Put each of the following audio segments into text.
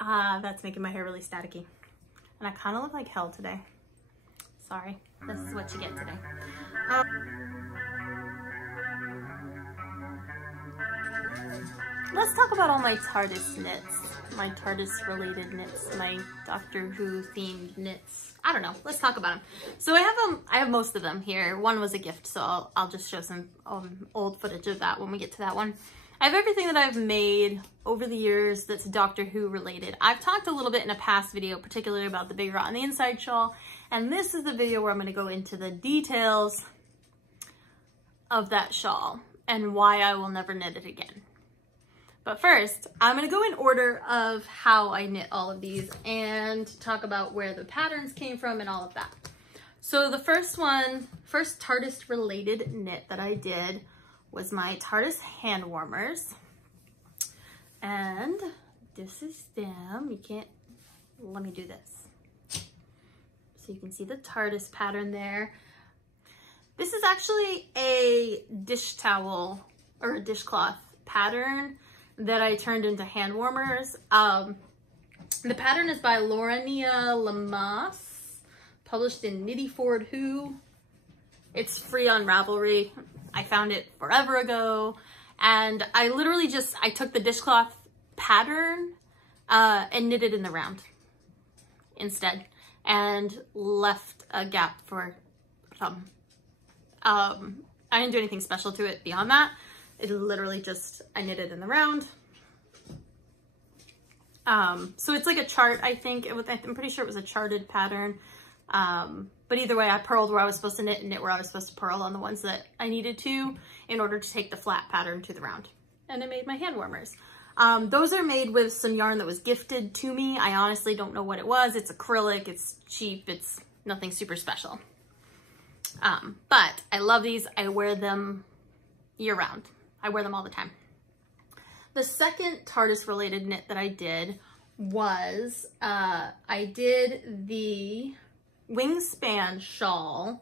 That's making my hair really staticky. And I kind of look like hell today. Sorry, this is what you get today. Let's talk about all my Tardis knits, my Tardis related knits, my Doctor Who themed knits. I don't know, let's talk about them. So I have most of them here. One was a gift, so I'll just show some old footage of that when we get to that one. I have everything that I've made over the years that's Doctor Who related. I've talked a little bit in a past video, particularly about the Big Rot on the Inside shawl, and this is the video where I'm going to go into the details of that shawl and why I will never knit it again. But first, I'm going to go in order of how I knit all of these and talk about where the patterns came from and all of that. So the first Tardis related knit that I did was my Tardis hand warmers. And this is them. You can't, let me do this. So you can see the Tardis pattern there. This is actually a dish towel or a dishcloth pattern that I turned into hand warmers. The pattern is by Lorania Lamas, published in Knitty Ford Who. It's free on Ravelry. I found it forever ago, and I literally I took the dishcloth pattern and knitted in the round instead, and left a gap for thumb. I didn't do anything special to it beyond that. It literally just, I knitted in the round. So it's like a chart, I think. I'm pretty sure it was a charted pattern. But either way, I purled where I was supposed to knit and knit where I was supposed to purl on the ones that I needed to in order to take the flat pattern to the round. And I made my hand warmers. Those are made with some yarn that was gifted to me. I honestly don't know what it was. It's acrylic, it's cheap, it's nothing super special. But I love these. I wear them year round. I wear them all the time. The second Tardis related knit that I did was, I did the Wingspan shawl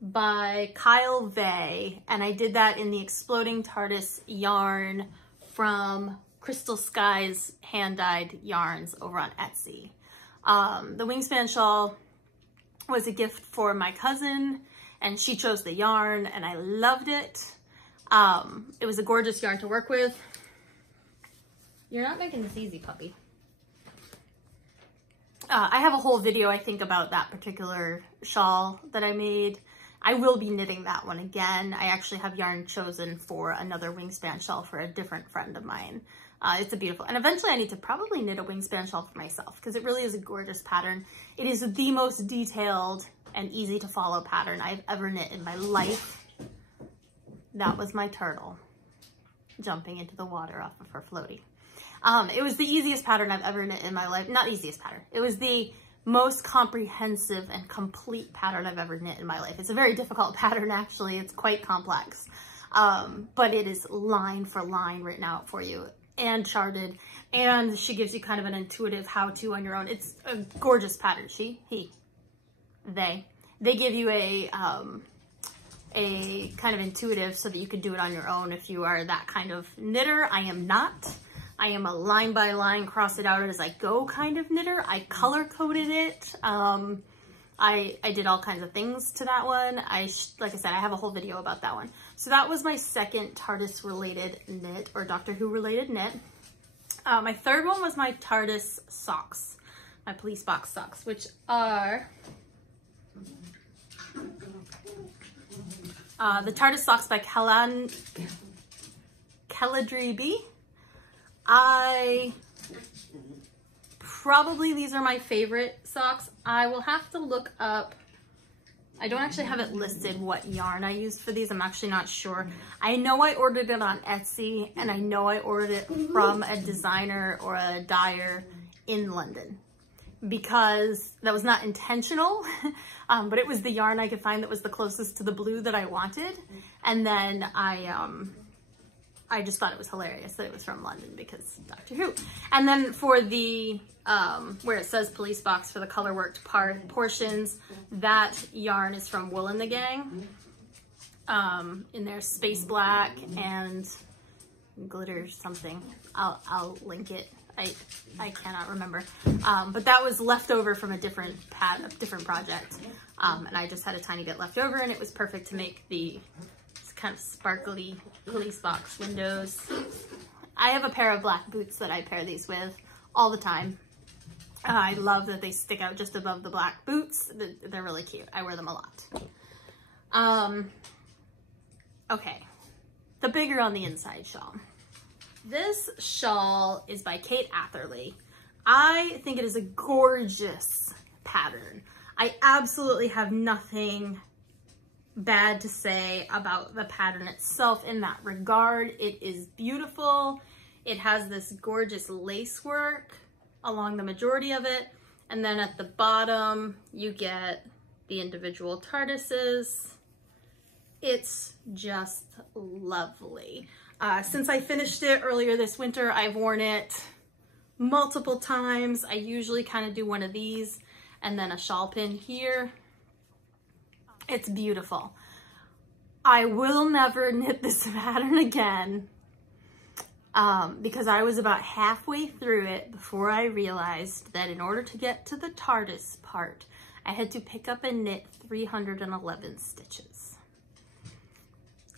by Kyle Vey, and I did that in the Exploding Tardis yarn from Crystal Skye's hand-dyed yarns over on Etsy. The Wingspan shawl was a gift for my cousin, and she chose the yarn, and I loved it. It was a gorgeous yarn to work with. You're not making this easy, puppy. I have a whole video, I think, about that particular shawl that I made. I will be knitting that one again. I actually have yarn chosen for another Wingspan shawl for a different friend of mine. It's a beautiful, and eventually I need to probably knit a Wingspan shawl for myself because it really is a gorgeous pattern. It is the most detailed and easy to follow pattern I've ever knit in my life. That was my turtle jumping into the water off of her floaty. It was the easiest pattern I've ever knit in my life. Not easiest pattern. It was the most comprehensive and complete pattern I've ever knit in my life. It's a very difficult pattern, actually. It's quite complex. But it is line for line written out for you and charted. And she gives you kind of an intuitive how-to on your own. It's a gorgeous pattern. They give you a kind of intuitive so that you could do it on your own if you are that kind of knitter. I am not. I am a line by line, cross it out as I go kind of knitter. I color coded it. I did all kinds of things to that one. Like I said, I have a whole video about that one. So that was my second Tardis related knit, or Doctor Who related knit. My third one was my Tardis socks, my police box socks, which are the Tardis socks by Caladri B. These are my favorite socks. I will have to look up, I don't actually have it listed what yarn I used for these. I'm actually not sure. I know I ordered it on Etsy, and I know I ordered it from a designer or a dyer in London, because that was not intentional, but it was the yarn I could find that was the closest to the blue that I wanted. And then I just thought it was hilarious that it was from London because Doctor Who. And then for the, where it says police box for the color worked portions, that yarn is from Wool and the Gang. In their space black and glitter something. I'll link it I cannot remember. But that was left over from a different project. And I just had a tiny bit left over, and it was perfect to make the kind of sparkly police box windows. I have a pair of black boots that I pair these with all the time. I love that they stick out just above the black boots. They're really cute. I wear them a lot. Okay, the bigger on the inside shawl. This shawl is by Kate Atherley. I think it is a gorgeous pattern. I absolutely have nothing bad to say about the pattern itself in that regard. It is beautiful. It has this gorgeous lace work along the majority of it. And then at the bottom, you get the individual Tardises. It's just lovely. Since I finished it earlier this winter, I've worn it multiple times. I usually kind of do one of these and then a shawl pin here. It's beautiful. I will never knit this pattern again because I was about halfway through it before I realized that in order to get to the Tardis part, I had to pick up and knit 311 stitches.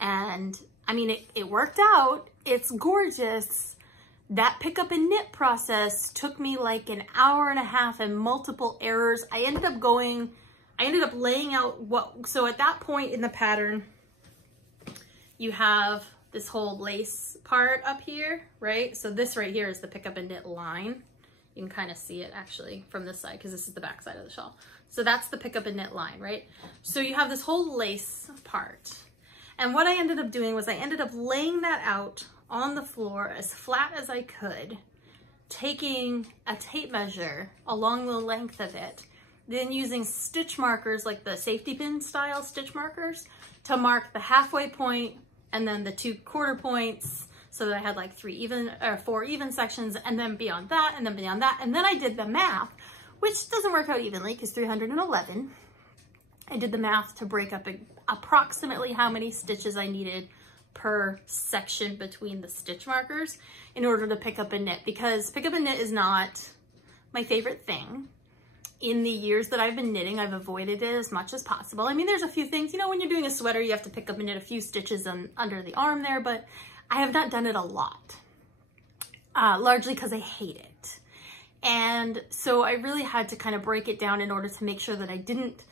And I mean, it worked out. It's gorgeous. That pick up and knit process took me like an hour and a half and multiple errors. I ended up laying out so at that point in the pattern, you have this whole lace part up here, right? So this right here is the pick up and knit line. You can kind of see it actually from this side because this is the back side of the shawl. So that's the pick up and knit line, right? So you have this whole lace part. And what I ended up doing was I ended up laying that out on the floor as flat as I could, taking a tape measure along the length of it, then using stitch markers, like the safety pin style stitch markers, to mark the halfway point and then the 2 quarter points, so that I had like 4 even sections, and then beyond that, and then beyond that. And then I did the math, which doesn't work out evenly because 311. I did the math to break up approximately how many stitches I needed per section between the stitch markers in order to pick up and knit, because pick up and knit is not my favorite thing. In the years that I've been knitting, I've avoided it as much as possible. I mean, there's a few things, you know, when you're doing a sweater, you have to pick up and knit a few stitches under the arm there, but I have not done it a lot, largely because I hate it. And so I really had to kind of break it down in order to make sure that I didn't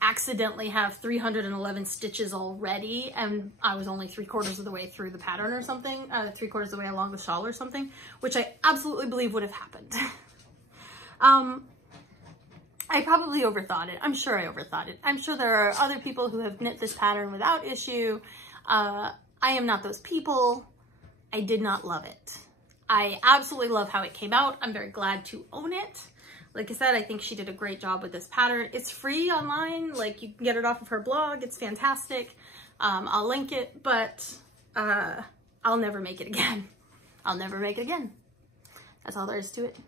accidentally have 311 stitches already and I was only 3/4 of the way through the pattern or something, 3/4 of the way along the shawl or something, which I absolutely believe would have happened. I probably overthought it. I'm sure I overthought it. I'm sure there are other people who have knit this pattern without issue. I am not those people. I did not love it. I absolutely love how it came out. I'm very glad to own it. Like I said, I think she did a great job with this pattern. It's free online. Like, you can get it off of her blog. It's fantastic. I'll link it, but I'll never make it again. I'll never make it again. That's all there is to it.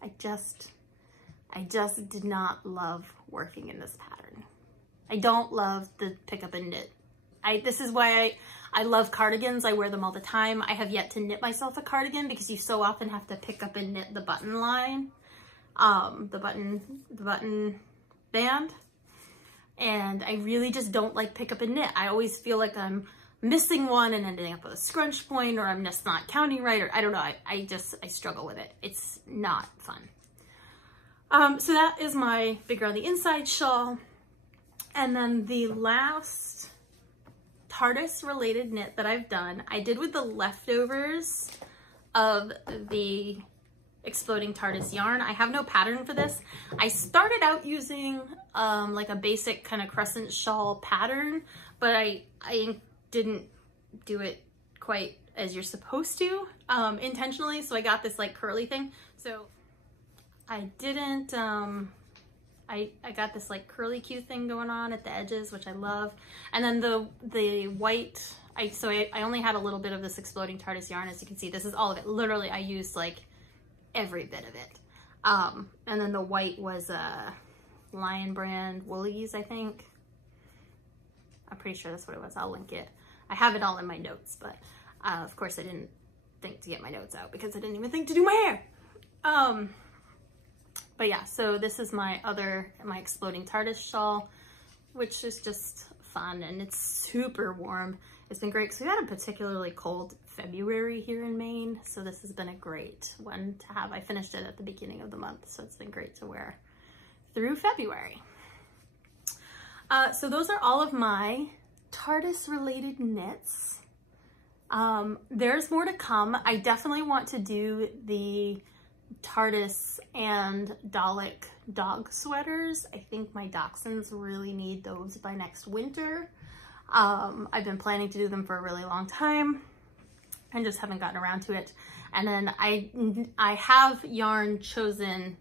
I just did not love working in this pattern. I don't love the pick up and knit. This is why I love cardigans. I wear them all the time. I have yet to knit myself a cardigan because you so often have to pick up and knit the button line. The button band, and I really just don't like pick up and knit. I always feel like I'm missing one and ending up with a scrunch point, or I'm just not counting right, or I don't know. I struggle with it. It's not fun. So that is my bigger on the inside shawl. And then the last Tardis related knit that I've done, I did with the leftovers of the Exploding Tardis yarn. I have no pattern for this. I started out using like a basic kind of Crescent Shawl pattern, but I didn't do it quite as you're supposed to intentionally, so I got this like curly thing. So I didn't, I got this like curly Q thing going on at the edges, which I love. And then the white, I only had a little bit of this Exploding Tardis yarn. As you can see, this is all of it. Literally, I used like every bit of it. And then the white was Lion Brand Woolies, I think. I'm pretty sure that's what it was. I'll link it. I have it all in my notes, but of course I didn't think to get my notes out because I didn't even think to do my hair. But yeah, so this is my exploding Tardis shawl, which is just fun, and it's super warm. It's been great because we had a particularly cold February here in Maine, so this has been a great one to have. I finished it at the beginning of the month, so it's been great to wear through February. So those are all of my Tardis related knits. There's more to come. I definitely want to do the Tardis and Dalek dog sweaters. I think my dachshunds really need those by next winter. I've been planning to do them for a really long time and just haven't gotten around to it. And then I have yarn chosen,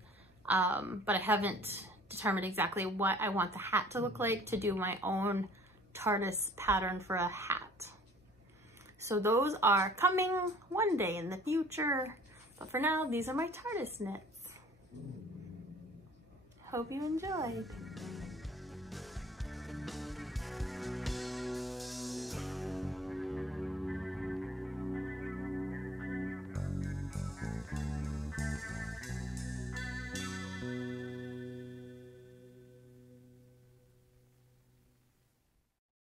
but I haven't determined exactly what I want the hat to look like to do my own Tardis pattern for a hat. So those are coming one day in the future. But for now, these are my Tardis knits. Hope you enjoyed.